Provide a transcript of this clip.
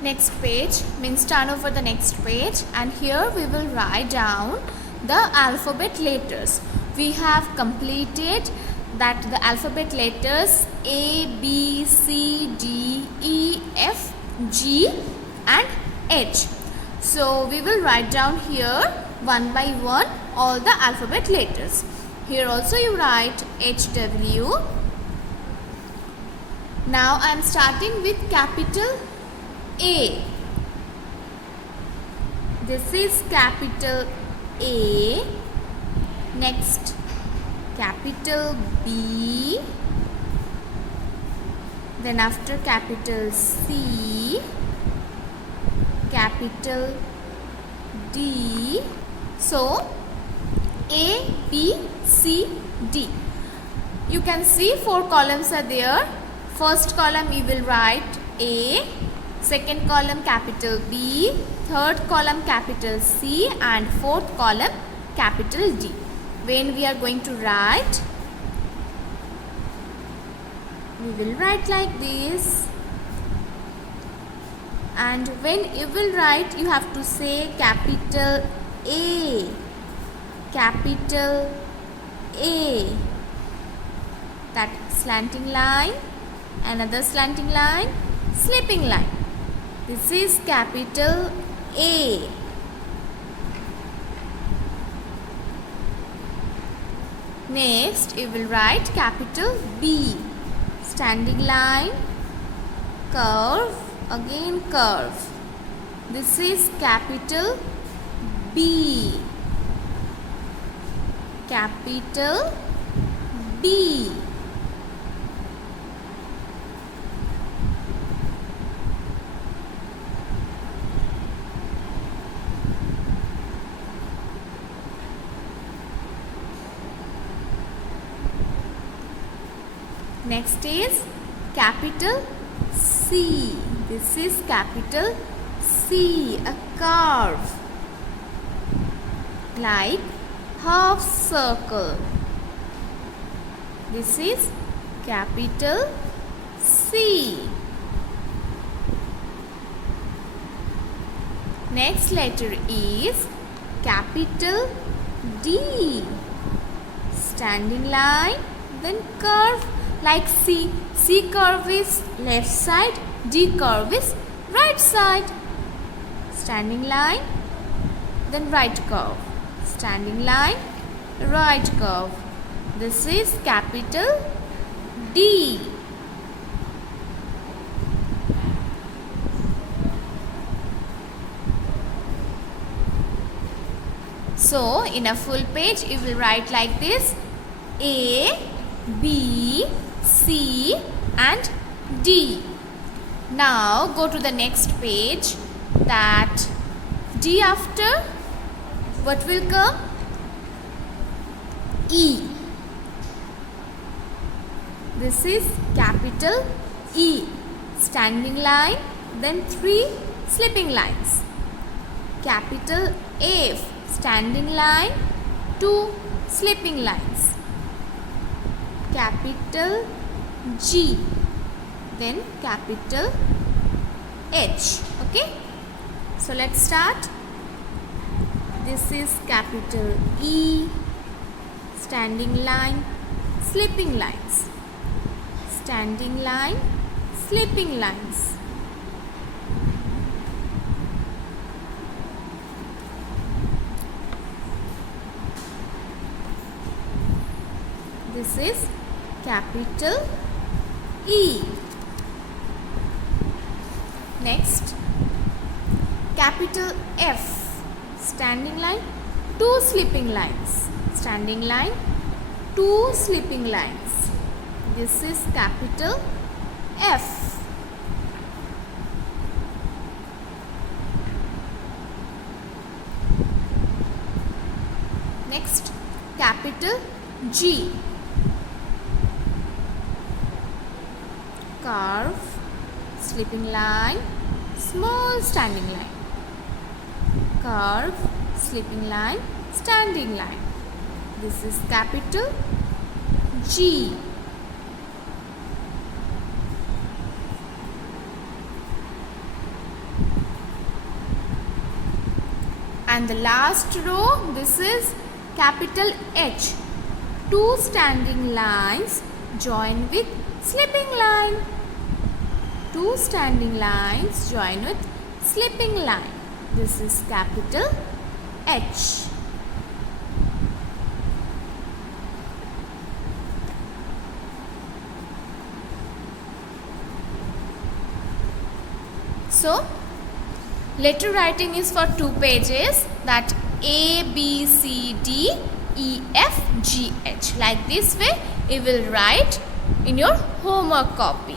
Next page means turn over the next page, and here we will write down the alphabet letters. We have completed that the alphabet letters A, B, C, D, E, F, G and H. So we will write down here one by one all the alphabet letters. Here also you write H, W. Now I am starting with capital A. This is capital A. Next, capital B. Then after capital C, capital D. So A, B, C, D. You can see 4 columns are there. First column you will write A, second column capital B, third column capital C and fourth column capital D. When we are going to write, we will write like this, and when you will write you have to say capital A, capital A, that slanting line, another slanting line, slipping line. This is capital A. Next, you will write capital B. Standing line, curve, again curve. This is capital B. Capital B. Next is capital C. This is capital C, a curve like half circle. This is capital C. Next letter is capital D. Standing line, then curve like C. C curve is left side, D curve is right side. Standing line, then right curve. Standing line, right curve. This is capital D. So in a full page you will write like this: A, B, C and D. Now go to the next page. That D after what will come? E. This is capital E. Standing line, then 3 slipping lines. Capital F. Standing line, 2 slipping lines. Capital G, then capital H. Okay, so let's start. This is capital E. Standing line, slipping lines. Standing line, slipping lines. This is capital E. Next, capital F. Standing line, 2 slipping lines. Standing line, 2 slipping lines. This is capital F. Next, capital G. Curve, slipping line, small standing line. Curve, slipping line, standing line. This is capital G. And the last row, this is capital H. 2 standing lines join with slipping line. 2 standing lines join with slipping line. This is capital H. So, letter writing is for 2 pages, that A, B, C, D, E, F, G, H. Like this way, you will write in your homework copy.